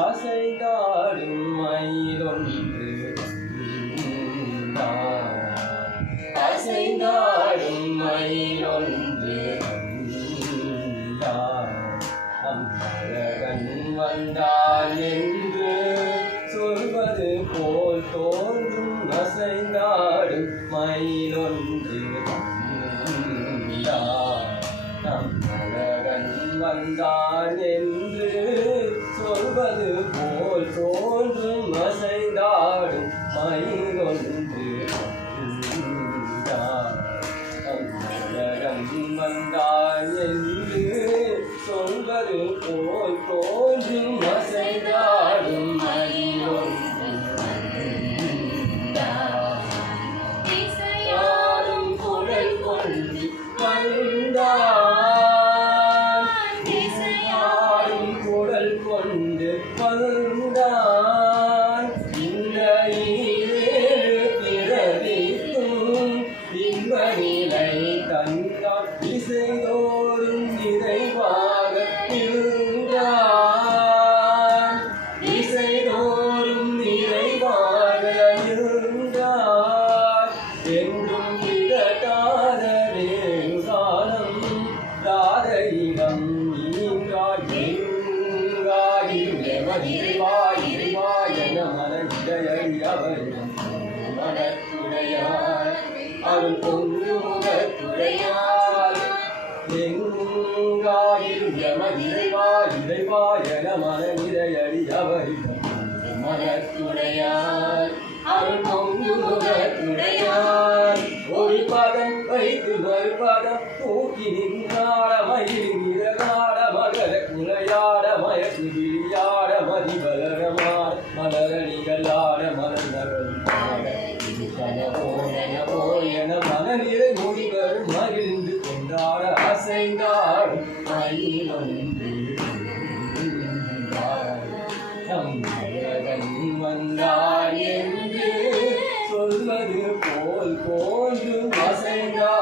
அசைந்தாடும் மயிலொன்று அசைந்தாடும் மயிலொன்று அம்மழகன் வந்தால் என்று சொல்வது போல் தோன்றும் அசைந்தாடும் மயிலொன்று அம்மழகன் வந்தால் என்று சொல்வது போல் தோன்றும் அசைந்தாடும் மயிலொன்று அம்மழகன் வந்தால் என்று சொல்வது போல் தோன்றும் அசைந்தாடும் மயிலொன்று இசையாடும் குரல் கொண்டு வந்தான் இசையாடும் குரல் கொண்டு வந்தான் இந்த பிறவிக்கும் இன்ப நிலை தந்தான் இசையோடும் நிறைவாக இருந்தான் இசையோடும் நிறைவாக இருந்தான் என்றும் விடட்டாத வேணுகாலம் ராதையிடம் இறைவாயன மனநிலையறியவரிடம் மனத்துடையார் அவள் பொங்கு முகத்துடையார் எங்காயிரும் இறைவாயன மனநிலையறியவரிடம் மனத்துடையார் அவள் பொங்கு முகத்துடையார் ஒரு பதம் வைத்து மறுபதம் தூக்கி நின்றாட மயில் நிறகாட மகர குலையாட மயக்குதிரியாட மதிபலரமாட மலரணிகளாட மலர்நகர் என மனநிலை முடிவர் மகிழ்ந்து கொண்டாட அசைந்தாடும் மயிலொன்று அம்மழகன் வந்தார் என்று சொல்வது போல் தோன்றும் அசைந்தாடும்